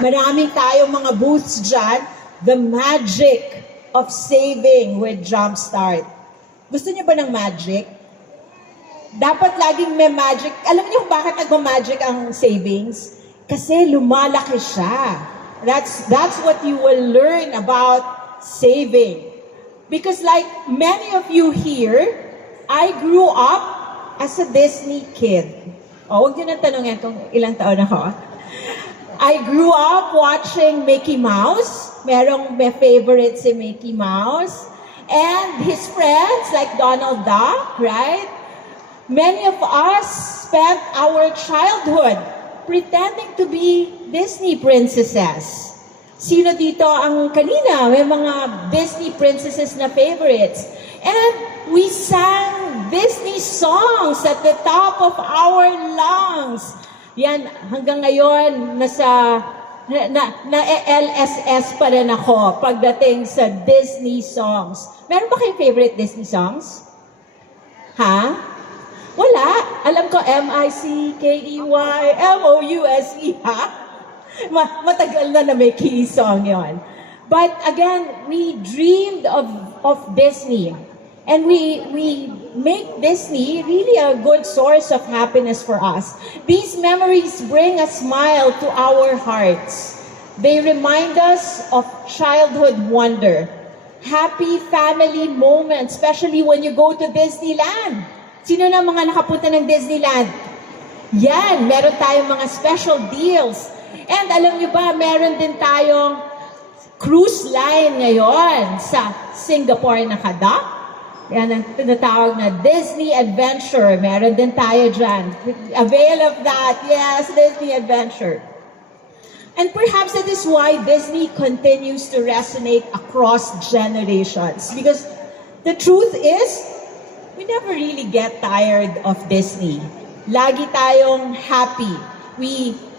Maraming tayong mga booths dyan. The magic of saving with Jumpstart. Gusto niyo ba ng magic? Dapat laging may magic. Alam niyo bakit nagma-magic ang savings? Kasi lumalaki siya. That's what you will learn about saving. Because like many of you here, I grew up as a Disney kid. Huwag niyo nang tanongin kung ilang taon ako. I grew up watching Mickey Mouse. Merong may favorite si Mickey Mouse. And his friends like Donald Duck, right? Many of us spent our childhood pretending to be Disney princesses. Sino dito ang kanina? May mga Disney princesses na favorites. And we sang Disney songs at the top of our lungs. Yan, hanggang ngayon, LSS pa rin ako pagdating sa Disney songs. Meron ba kayong favorite Disney songs? Ha? Wala. Alam ko, M-I-C-K-E-Y, M-O-U-S-E, ha? Matagal na may key song yon. But again, we dreamed of Disney. And we make Disney really a good source of happiness for us. These memories bring a smile to our hearts. They remind us of childhood wonder. Happy family moments, especially when you go to Disneyland. Sino na mga nakapunta ng Disneyland? Yan, meron tayong mga special deals. And alam nyo ba, meron din tayong cruise line ngayon sa Singapore na kadak. Yan ang tinatawag na Disney Adventure. Meron din tayo dyan. Avail of that. Yes, Disney Adventure. And perhaps that is why Disney continues to resonate across generations. Because the truth is, we never really get tired of Disney. Lagi tayong happy.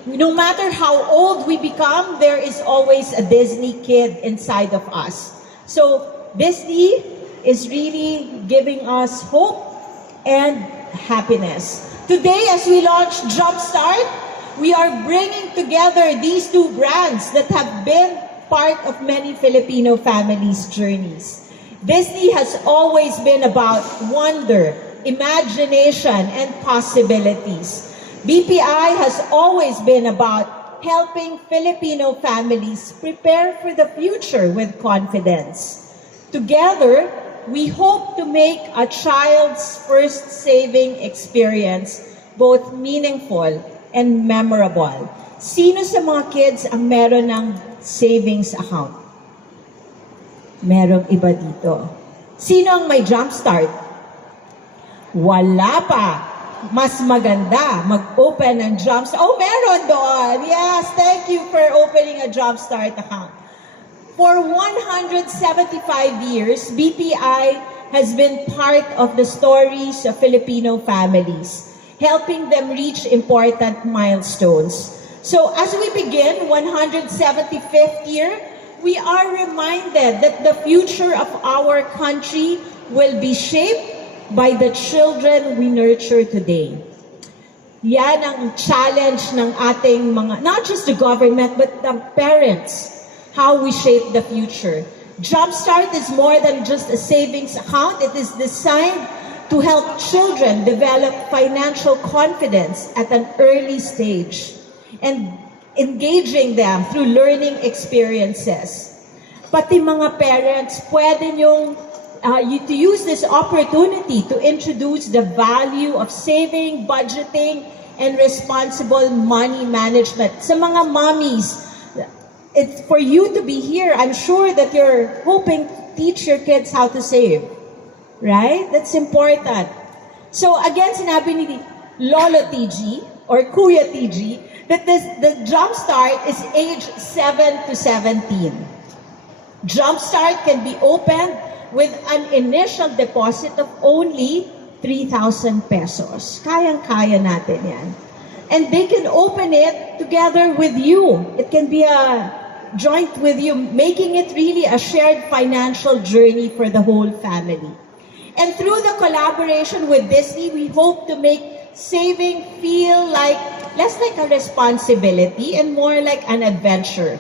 No matter how old we become, there is always a Disney kid inside of us. So, Disney is really giving us hope and happiness. Today, as we launch Jumpstart, we are bringing together these two brands that have been part of many Filipino families' journeys. Disney has always been about wonder, imagination, and possibilities. BPI has always been about helping Filipino families prepare for the future with confidence. Together, we hope to make a child's first saving experience both meaningful and memorable. Sino sa mga kids ang meron ng savings account? Merong iba dito. Sino ang may Jumpstart? Wala pa. Mas maganda mag-open ng Jumpstart. Oh, meron doon. Yes, thank you for opening a Jumpstart account. For 175 years, BPI has been part of the stories of Filipino families, helping them reach important milestones. So as we begin 175th year, we are reminded that the future of our country will be shaped by the children we nurture today. Yan ang challenge ng ating mga, not just the government, but the parents, how we shape the future. Jumpstart is more than just a savings account. It is designed to help children develop financial confidence at an early stage and engaging them through learning experiences. Pati mga parents, pwede niyong to use this opportunity to introduce the value of saving, budgeting, and responsible money management. Sa mga mommies, it's for you to be here. I'm sure that you're hoping to teach your kids how to save. Right? That's important. So again, sinabi ni Lolo TG or Kuya TG that the Jumpstart is age 7 to 17. Jumpstart can be opened with an initial deposit of only 3,000 pesos. Kayang-kaya natin yan. And they can open it together with you. It can be a joint with you, making it really a shared financial journey for the whole family. And through the collaboration with Disney, we hope to make saving feel like less like a responsibility and more like an adventure.